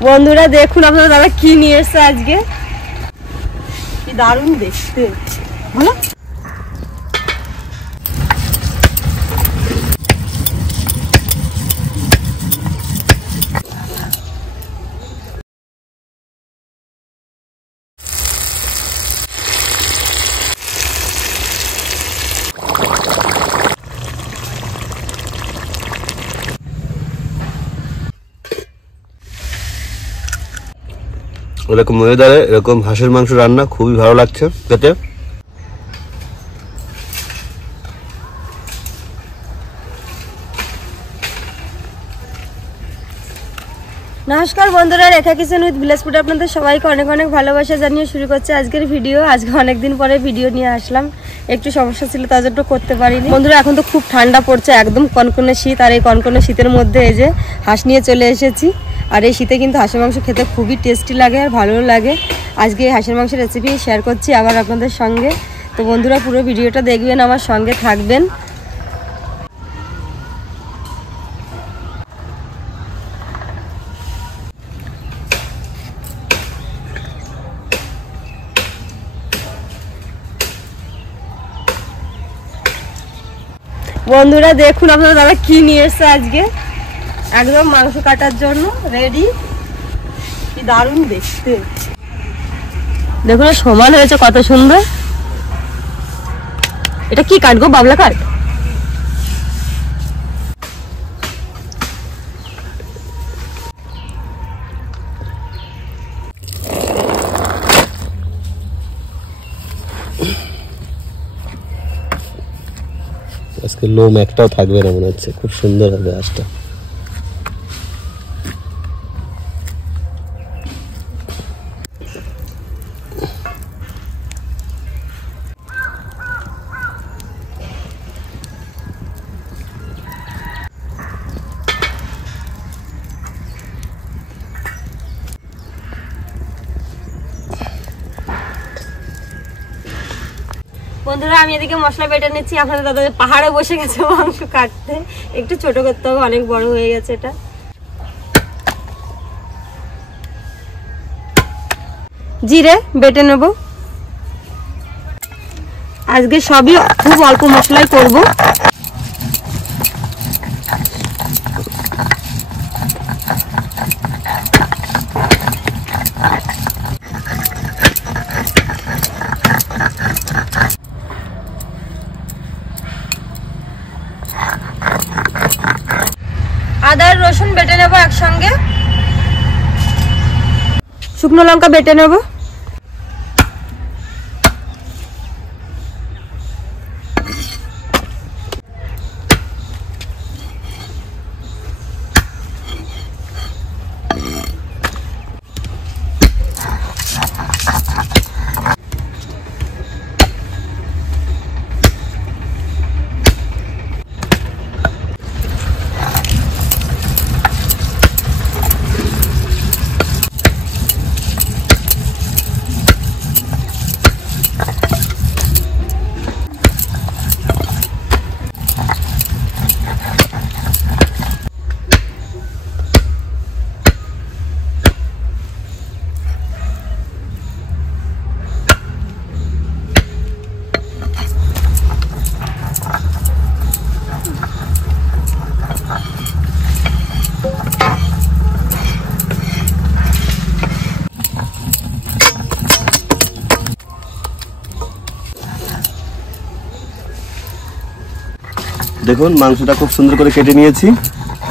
বন্ধুরা দেখুন আপনারা দাদা কি নিয়ে এসেছে আজকে, কি দারুণ দেখতে বলো। এরকম ওয়েদারে এরকম হাঁসের মাংস রান্না খুবই ভালো লাগছে খেতে। নমস্কার বন্ধুরা, রেখা কিচেন উইথ ভিলেজ ফুড আপনাদের সবাইকে অনেক অনেক ভালোবাসা জানিয়ে শুরু করছে আজকের ভিডিও। আজকে অনেকদিন পরে ভিডিও নিয়ে আসলাম, একটু সমস্যা ছিল তার জন্য করতে পারিনি। বন্ধুরা এখন তো খুব ঠান্ডা পড়ছে, একদম কনকনে শীত, আর এই কনকনে শীতের মধ্যে এই যে হাঁস নিয়ে চলে এসেছি। আর এই শীতে কিন্তু হাঁসের মাংস খেতে খুবই টেস্টি লাগে আর ভালো লাগে। আজকে এই হাঁসের মাংসের রেসিপি শেয়ার করছি আবার আপনাদের সঙ্গে। তো বন্ধুরা পুরো ভিডিওটা দেখবেন, আমার সঙ্গে থাকবেন। বন্ধুরা দেখুন আপনারা দাদা কি নিয়ে এসেছে আজকে, একদম মাংস কাটার জন্য রেডি। কি দারুণ দেখতে দেখুন, সমান হয়েছে কত সুন্দর। এটা কি কাটবো, বাবলা কাট? আজকে লোম একটাও থাকবে না মনে হচ্ছে, খুব সুন্দর হবে হাঁসটা। বন্ধুরা আমি এদিকে মশলা বেটে নিচ্ছি, আপনাদের দাদা পাহাড়ে বসে গেছে মাংস কাটতে। একটু ছোট করতে হবে, অনেক বড় হয়ে গেছে এটা। জিরে বেটে নেব, আজকে সবই খুব অল্প মশলাই করব। আদা রসুন বেটে নেব একসঙ্গে, শুকনো লঙ্কা বেটে নেব। দেখুন মাংসটা খুব সুন্দর করে কেটে নিয়েছি,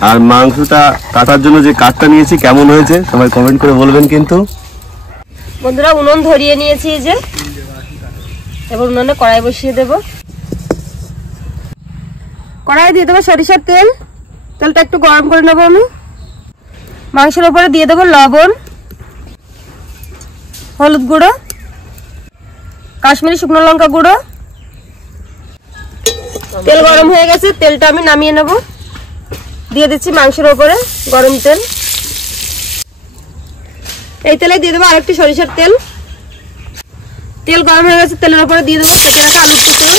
আর মাংসটা কাটার জন্য যে কাঠটা নিয়েছি কেমন হয়েছে সবাই কমেন্ট করে বলবেন কিন্তু। বন্ধুরা উনুন ধরিয়ে নিয়েছি যে, এবার উনুনে কড়াই বসিয়ে দেব। কড়াই দিয়ে দেবো সরিষার তেল, তেলটা একটু গরম করে নেবো আমি। মাংসের উপরে দিয়ে দেবো লবণ, হলুদ গুঁড়ো, কাশ্মীরি শুকনো লঙ্কা গুঁড়ো। তেল গরম হয়ে গেছে, তেলটা আমি নামিয়ে নেব। দিয়ে দিচ্ছি মাংসের উপরে গরম তেল। এই তেলে দিয়ে দেবো আরেকটি সরিষার তেল। তেল গরম হয়ে গেছে, তেলের উপরে দিয়ে দেবো কেটে রাখা আলুর টুকরো।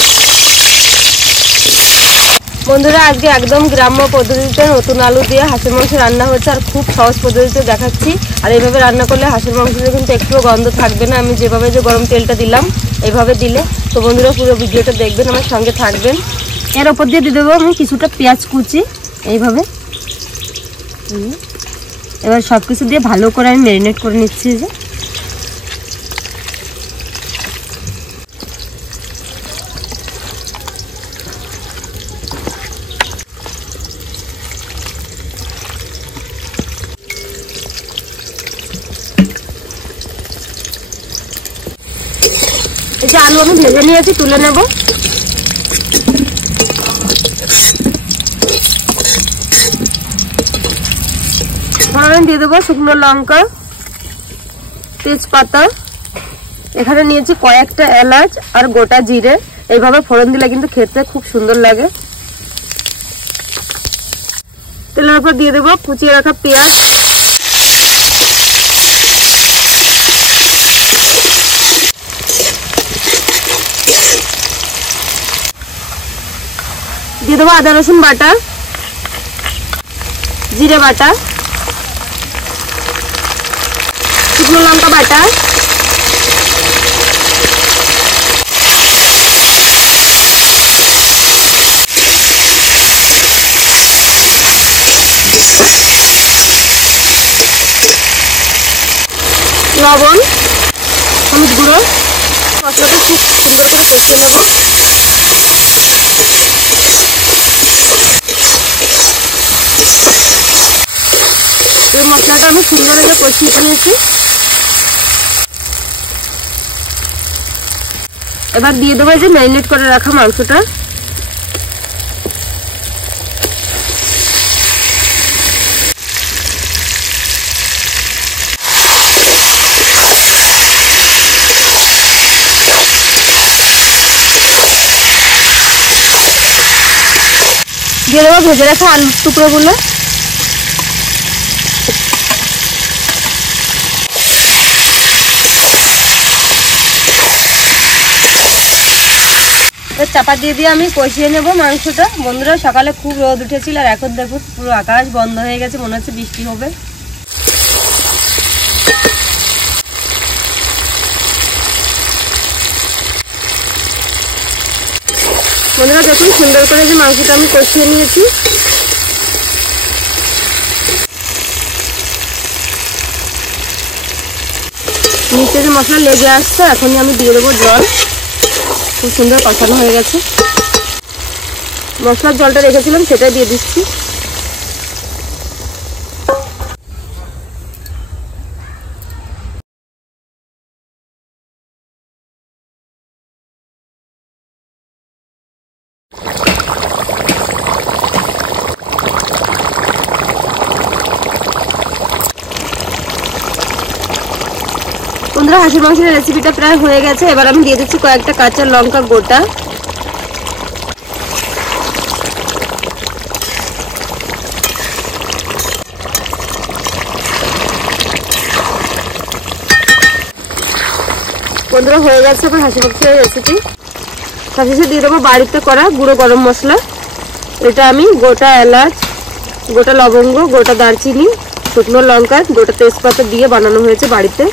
বন্ধুরা আজকে একদম গ্রাম্য পদ্ধতিতে নতুন আলু দিয়ে হাঁসের মাংস রান্না হচ্ছে, আর খুব সহজ পদ্ধতিতে দেখাচ্ছি। আর এইভাবে রান্না করলে হাঁসের মাংসতে কিন্তু একটুও গন্ধ থাকবে না। আমি যেভাবে যে গরম তেলটা দিলাম এইভাবে দিলে। তো বন্ধুরা পুরো ভিডিওটা দেখবেন, আমার সঙ্গে থাকবেন। এর ওপর দিয়ে দিয়ে দেবো আমি কিছুটা পেঁয়াজ কুচি এইভাবে। এবার সব কিছু দিয়ে ভালো করে আমি ম্যারিনেট করে নিচ্ছি। যে এই যে আলু আমি ভেজে নিয়েছি, তুলে নেব। ফোড়নে দিয়ে দেবো শুকনো লঙ্কা, তেজপাতা, এখানে নিয়েছি কয়েকটা এলাচ আর গোটা জিরে। এইভাবে ফোড়ন দিলে কিন্তু খেতে খুব সুন্দর লাগে। তেলের উপর দিয়ে দেবো কুচিয়ে রাখা পেঁয়াজ, দিয়ে দেবো আদা রসুন বাটা, জিরে বাটা, শুকনো লঙ্কা বাটা, লবণ, হলুদ গুঁড়ো। মশলাটা খুব সুন্দর করে কষিয়ে নেব। এই মশলাটা আমি সুন্দর করে কষিয়ে নিয়েছি। এবার দিয়ে দেবো যে ম্যারিনেট করে রাখা মাংসটা। দিয়ে দেবো ভেজে রাখা আলুর টুকরোগুলো। চাপা দিয়ে দিয়ে আমি কষিয়ে নেব মাংসটা। বন্ধুরা সকালে খুব রোদ উঠেছিল, আর এখন দেখুন পুরো আকাশ বন্ধ হয়ে গেছে, মনে হচ্ছে বৃষ্টি হবে। বন্ধুরা দেখুন সুন্দর করে যে মাংসটা আমি কষিয়ে নিয়েছি। নিচে যে মশলা লেগে আসছে, এখনই আমি দিয়ে দেবো জল। খুব সুন্দর কষানো হয়ে গেছে। মশলার জলটা রেখেছিলাম সেটা দিয়ে দিচ্ছি। বন্ধুরা হাঁসের মাংসের রেসিপিটা প্রায় হয়ে গেছে। এবার আমি দিয়ে দিচ্ছি কয়েকটা কাঁচা লঙ্কা গোটা। বন্ধুরা হয়ে গেছে আমার হাঁসের মাংসের রেসিপি। সবশেষে দিয়ে দেবো বাড়িতে করা গুঁড়ো গরম মশলা। এটা আমি গোটা এলাচ, গোটা লবঙ্গ, গোটা দারচিনি, শুকনো লঙ্কা, গোটা তেজপাতা দিয়ে বানানো হয়েছে বাড়িতে।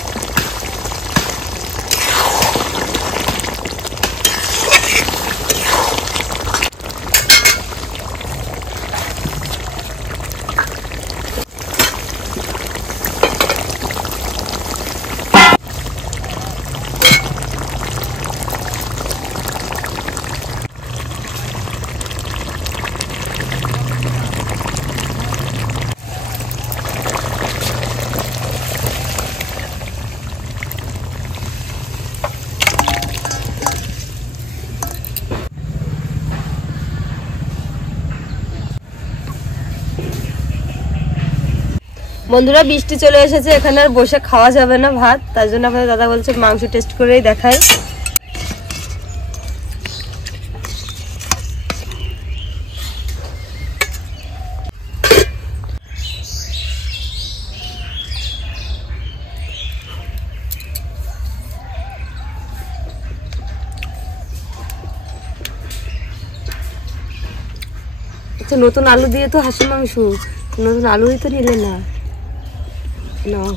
বন্ধুরা বৃষ্টি চলে এসেছে, এখানে আর বসে খাওয়া যাবে না ভাত, তার জন্য আপনাদের দাদা বলছে মাংস টেস্ট করেই দেখাই। আচ্ছা নতুন আলু দিয়ে তো হাঁসের মাংস, নতুন আলুই তো নিলে না। নাও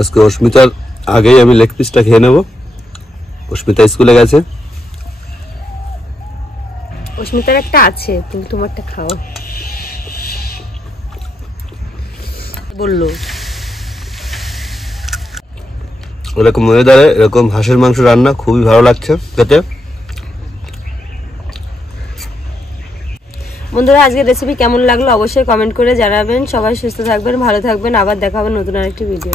আজকে অস্মিতার আগেই আমি লেগ পিসটা খেয়ে নেব। অস্মিতা স্কুলে গেছে। অস্মিতার একটা আছে, তুমি তোমারটা খাও বললো। এরকম ওয়েদারে এরকম হাঁসের মাংস রান্না খুবই ভালো লাগছে খেতে। বন্ধুরা আজকের রেসিপি কেমন লাগলো অবশ্যই কমেন্ট করে জানাবেন। সবাই সুস্থ থাকবেন, ভালো থাকবেন, আবার দেখা হবে নতুন আরেকটি ভিডিও।